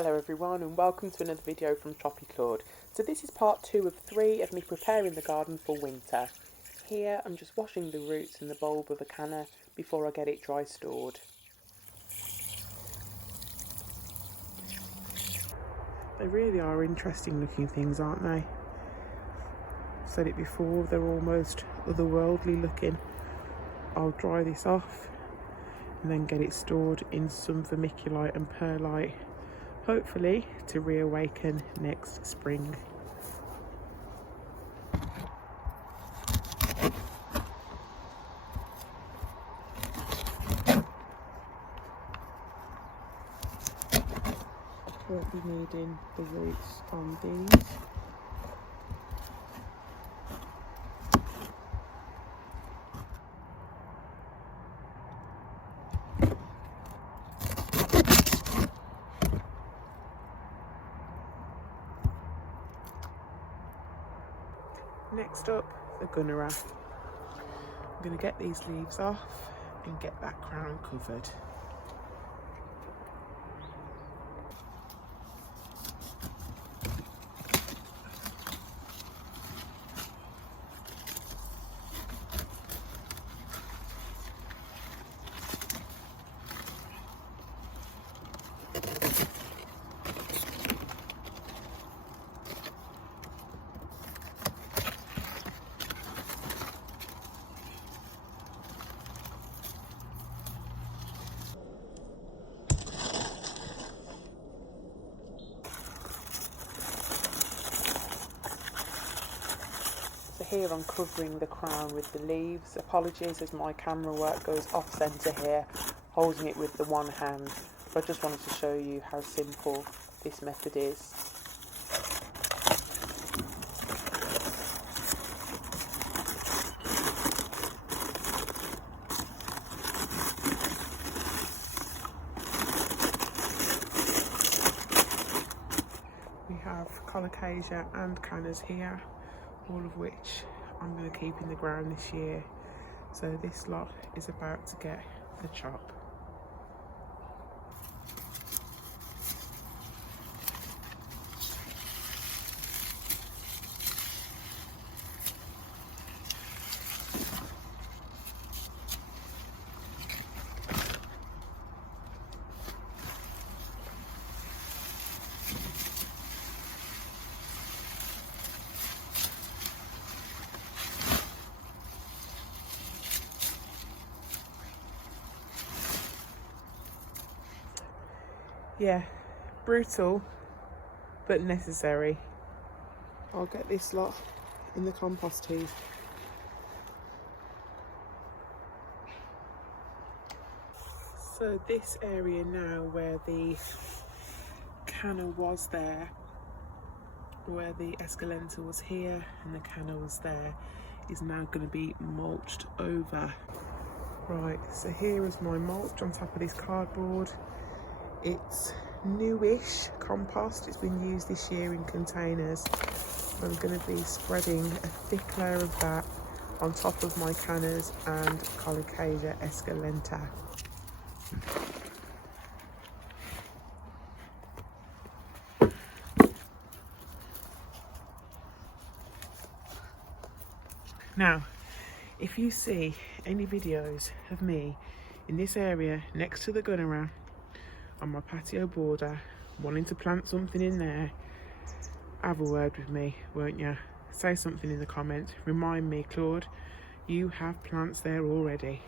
Hello everyone and welcome to another video from Choppy Claude. So this is part 2 of 3 of me preparing the garden for winter. Here I'm just washing the roots in the bulb of a canna before I get it dry stored. They really are interesting looking things, aren't they? I've said it before, they're almost otherworldly looking. I'll dry this off and then get it stored in some vermiculite and perlite, hopefully to reawaken next spring. Won't be needing the roots on these. Next up, the gunnera. I'm going to get these leaves off and get that crown covered. So here I'm covering the crown with the leaves. Apologies as my camera work goes off centre here, holding it with the one hand. But I just wanted to show you how simple this method is. We have colocasia and cannas here, all of which I'm going to keep in the ground this year. So this lot is about to get the chop. Yeah, brutal but necessary. I'll get this lot in the compost heap. So this area now where the canna was there, where the escalenta was here and the canna was there, is now going to be mulched over. Right, so here is my mulch on top of this cardboard. It's newish compost, it's been used this year in containers. I'm going to be spreading a thick layer of that on top of my cannas and colocasia escalenta. Now, if you see any videos of me in this area next to the gunnera on my patio border, wanting to plant something in there, have a word with me, won't you? Say something in the comments. Remind me, Claude, you have plants there already.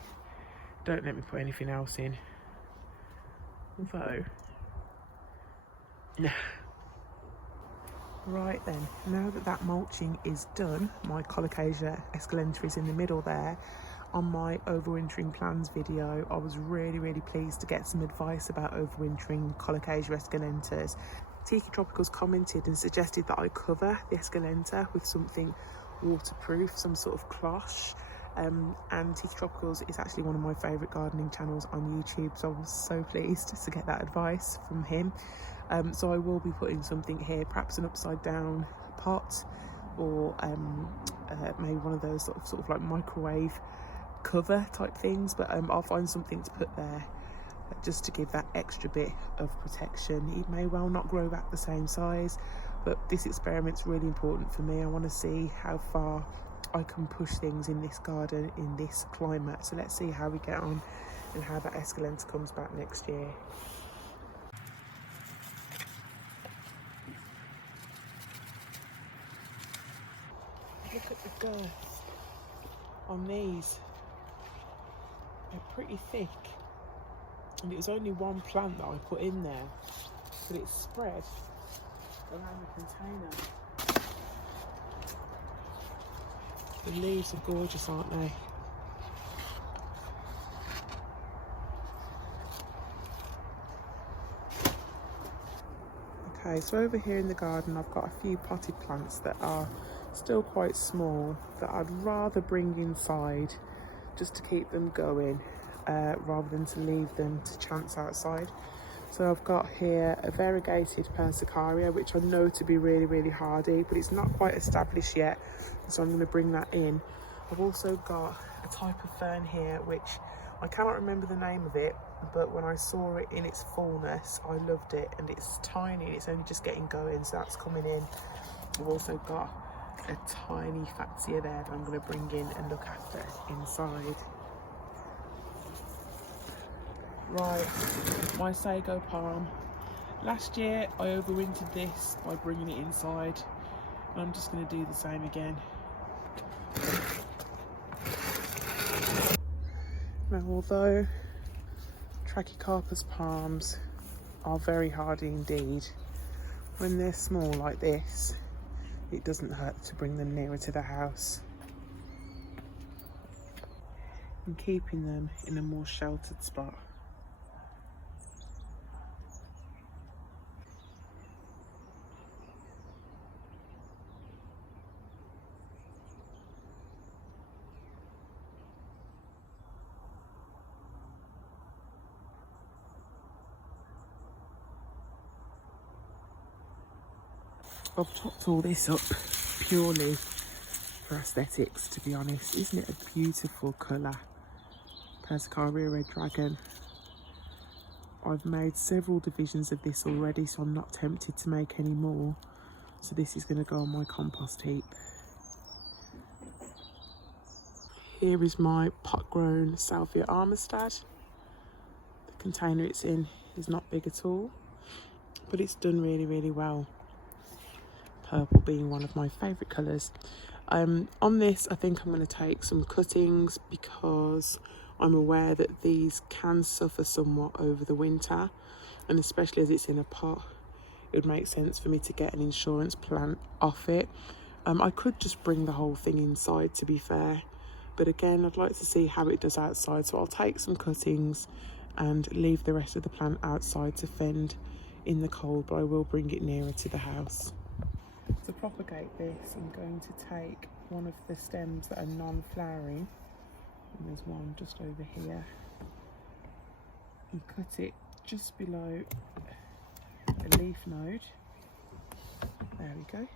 Don't let me put anything else in. Although, right then, now that that mulching is done, my colocasia escalenta is in the middle there. On my overwintering plans video, I was really pleased to get some advice about overwintering colocasia escalentas. Tiki Tropicals commented and suggested that I cover the escalenta with something waterproof, some sort of cloche. And Tiki Tropicals is actually one of my favourite gardening channels on YouTube, so I was so pleased to get that advice from him. So I will be putting something here, perhaps an upside down pot, or maybe one of those sort of like microwave cover type things, but I'll find something to put there just to give that extra bit of protection. It may well not grow back the same size, but this experiment's really important for me. I want to see how far I can push things in this garden in this climate. So let's see how we get on and how that escalenta comes back next year. Look at the girth on these. They're pretty thick. And it was only one plant that I put in there, but it's spread around the container. The leaves are gorgeous, aren't they? Okay, so over here in the garden I've got a few potted plants that are still quite small that I'd rather bring inside just to keep them going rather than to leave them to chance outside. So I've got here a variegated persicaria, which I know to be really, really hardy, but it's not quite established yet, so I'm going to bring that in. I've also got a type of fern here, which I cannot remember the name of it, but when I saw it in its fullness, I loved it, and it's tiny, it's only just getting going, so that's coming in. I've also got a tiny fatsia there that I'm going to bring in and look after inside. Right, my sago palm. Last year I overwintered this by bringing it inside, and I'm just going to do the same again. Now, although Trachycarpus palms are very hardy indeed, when they're small like this, it doesn't hurt to bring them nearer to the house. I'm keeping them in a more sheltered spot. I've topped all this up purely for aesthetics, to be honest. Isn't it a beautiful colour? Persicaria Red Dragon. I've made several divisions of this already, so I'm not tempted to make any more. So this is going to go on my compost heap. Here is my pot-grown Salvia Armistad. The container it's in is not big at all, but it's done really, really well. Purple being one of my favourite colours. On this, I think I'm going to take some cuttings because I'm aware that these can suffer somewhat over the winter, and especially as it's in a pot, it would make sense for me to get an insurance plant off it. I could just bring the whole thing inside, to be fair, but again, I'd like to see how it does outside, so I'll take some cuttings and leave the rest of the plant outside to fend in the cold, but I will bring it nearer to the house. To propagate this, I'm going to take one of the stems that are non-flowering, and there's one just over here, and cut it just below a leaf node. There we go.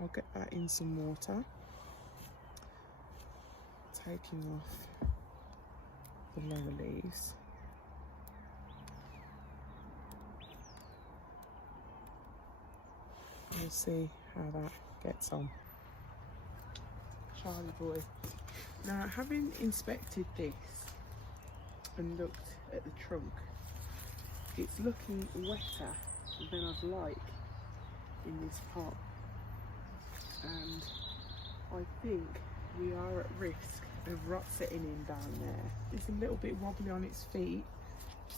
I'll get that in some water, taking off the lower leaves. We'll see how that gets on. Charlie boy. Now, having inspected this and looked at the trunk, it's looking wetter than I'd like in this pot, and I think we are at risk of rot setting in down there. It's a little bit wobbly on its feet,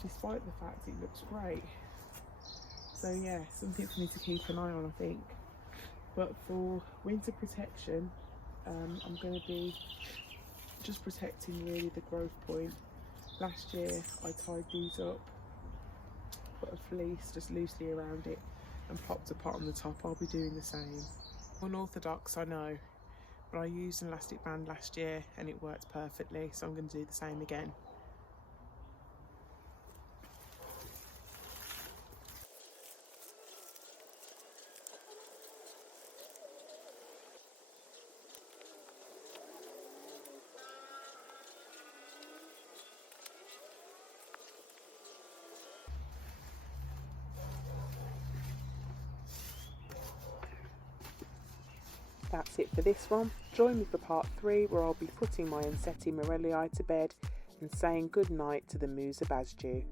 despite the fact it looks great. So yeah, something for me to keep an eye on, I think. But for winter protection, I'm going to be just protecting really the growth point. Last year I tied these up, put a fleece just loosely around it and popped a pot on the top. I'll be doing the same. Unorthodox, I know, but I used an elastic band last year and it worked perfectly, so I'm going to do the same again. that's it for this one. Join me for part 3, where I'll be putting my Ensete Morellii to bed and saying good night to the Musa Basjou.